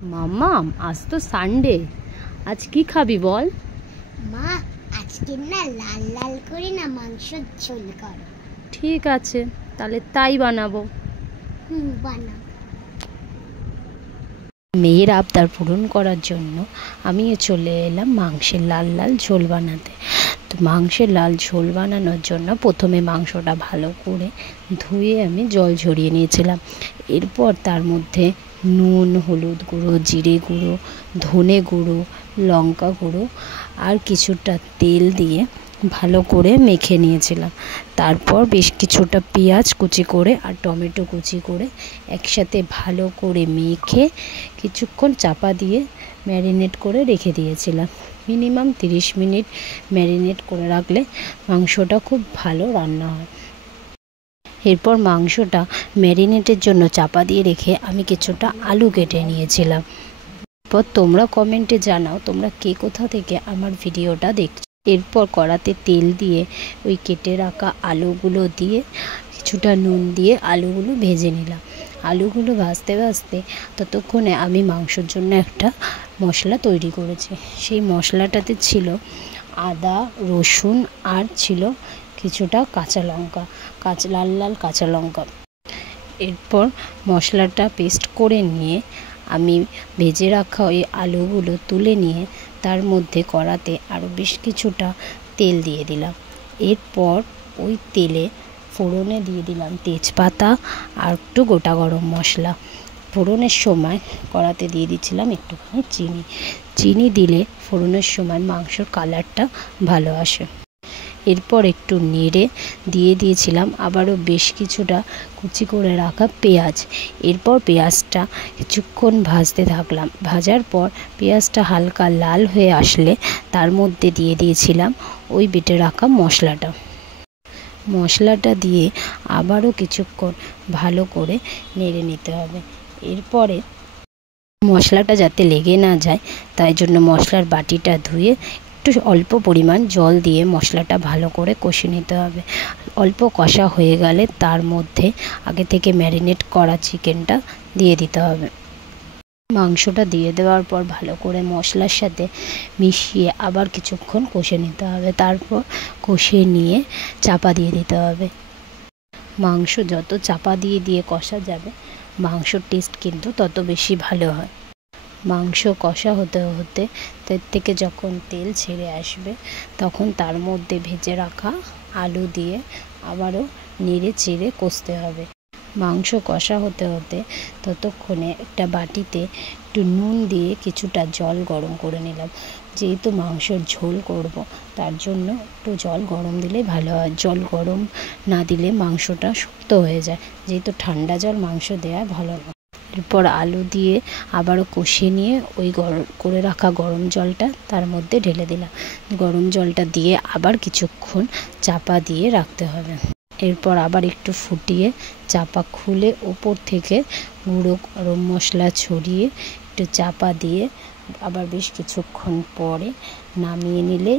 মাম্মাম, আজ তো সানডে, আজ কি খাবি বল? মা, আজকে না লাল লাল করে না মাংসের ঝোল করো। ঠিক আছে, তাহলে তাই বানাবো। বানাও। মেয়ের আবদার পূরণ করার জন্য আমিও চলে এলাম মাংসের লাল লাল ঝোল বানাতে। তো মাংসের লাল ঝোল বানানোর জন্য প্রথমে মাংসটা ভালো করে ধুয়ে আমি জল ঝরিয়ে নিয়েছিলাম। এরপর তার মধ্যে নুন, হলুদ গুঁড়ো, জিরে গুঁড়ো, ধনে গুঁড়ো, লঙ্কা গুঁড়ো আর কিছুটা তেল দিয়ে ভালো করে মেখে নিয়েছিলাম। তারপর বেশ কিছুটা পেঁয়াজ কুচি করে আর টমেটো কুচি করে একসাথে ভালো করে মেখে কিছুক্ষণ চাপা দিয়ে ম্যারিনেট করে রেখে দিয়েছিলাম। মিনিমাম 30 মিনিট ম্যারিনেট করে রাখলে মাংসটা খুব ভালো রান্না হয়। এরপর মাংসটা ম্যারিনেটের জন্য চাপা দিয়ে রেখে আমি কিছুটা আলু কেটে নিয়েছিলাম। এরপর তোমরা কমেন্টে জানাও তোমরা কে কোথা থেকে আমার ভিডিওটা দেখছো। এরপর কড়াতে তেল দিয়ে ওই কেটে রাখা আলুগুলো দিয়ে কিছুটা নুন দিয়ে আলুগুলো ভেজে নিলাম। আলুগুলো ভাজতে ভাজতে ততক্ষণে আমি মাংসর জন্য একটা মশলা তৈরি করেছি। সেই মশলাটাতে ছিল আদা, রসুন আর ছিল কিছুটা কাঁচা লঙ্কা, লাল লাল কাঁচা লঙ্কা। এরপর মশলাটা পেস্ট করে নিয়ে আমি ভেজে রাখা ওই আলুগুলো তুলে নিয়ে তার মধ্যে কড়াতে আরও বেশ কিছুটা তেল দিয়ে দিলাম। এরপর ওই তেলে ফোড়নে দিয়ে দিলাম তেজপাতা আর একটু গোটা গরম মশলা। ফোড়নের সময় কড়াতে দিয়ে দিচ্ছিলাম একটুখানি চিনি দিলে ফোড়নের সময় মাংসর কালারটা ভালো আসে। এরপর একটু নেড়ে দিয়ে দিয়েছিলাম আবারও বেশ কিছুটা কুচি করে রাখা পেঁয়াজ। এরপর পেঁয়াজটা কিছুক্ষণ ভাজতে থাকলাম। ভাজার পর পেঁয়াজটা হালকা লাল হয়ে আসলে তার মধ্যে দিয়ে দিয়েছিলাম ওই বেটে রাখা মশলাটা দিয়ে আবারও কিছুক্ষণ ভালো করে নেড়ে নিতে হবে। এরপরে মশলাটা যাতে লেগে না যায় তাই জন্য মশলার বাটিটা ধুয়ে একটু অল্প পরিমাণ জল দিয়ে মশলাটা ভালো করে কষে নিতে হবে। অল্প কষা হয়ে গেলে তার মধ্যে আগে থেকে ম্যারিনেট করা চিকেনটা দিয়ে দিতে হবে। মাংসটা দিয়ে দেওয়ার পর ভালো করে মশলার সাথে মিশিয়ে আবার কিছুক্ষণ কষে নিতে হবে। তারপর কষিয়ে নিয়ে চাপা দিয়ে দিতে হবে। মাংস যত চাপা দিয়ে কষা যাবে মাংসর টেস্ট কিন্তু তত বেশি ভালো হয়। মাংস কষা হতে হতে তার থেকে যখন তেল ছেড়ে আসবে তখন তার মধ্যে ভেজে রাখা আলু দিয়ে আবারও নেড়ে চেড়ে কষতে হবে। মাংস কষা হতে হতে ততক্ষণে একটা বাটিতে একটু নুন দিয়ে কিছুটা জল গরম করে নিলাম। যেহেতু মাংসের ঝোল করব তার জন্য একটু জল গরম দিলে ভালো হয়। জল গরম না দিলে মাংসটা শক্ত হয়ে যায়, যেহেতু ঠান্ডা জল মাংস দেওয়া ভালো না। এরপর আলু দিয়ে আবারও কষিয়ে নিয়ে ওই গরম করে রাখা গরম জলটা তার মধ্যে ঢেলে দিলাম। গরম জলটা দিয়ে আবার কিছুক্ষণ চাপা দিয়ে রাখতে হবে। এরপর আবার একটু ফুটিয়ে চাপা খুলে ওপর থেকে গুঁড়ো গরম মশলা ছড়িয়ে একটু চাপা দিয়ে আবার বেশ কিছুক্ষণ পরে নামিয়ে নিলে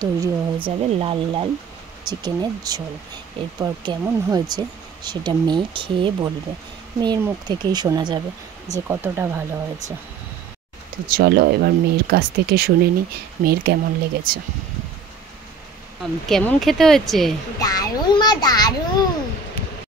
তৈরি হয়ে যাবে লাল লাল চিকেনের ঝোল। এরপর কেমন হয়েছে সেটা মেয়ে খেয়ে বলবে। মেয়ের মুখ থেকেই শোনা যাবে যে কতটা ভালো হয়েছে। তো চলো এবার মেয়ের কাছ থেকে শুনে নিই মেয়ের কেমন লেগেছে। কেমন খেতে হয়েছে? দারুণ মা, দারুণ।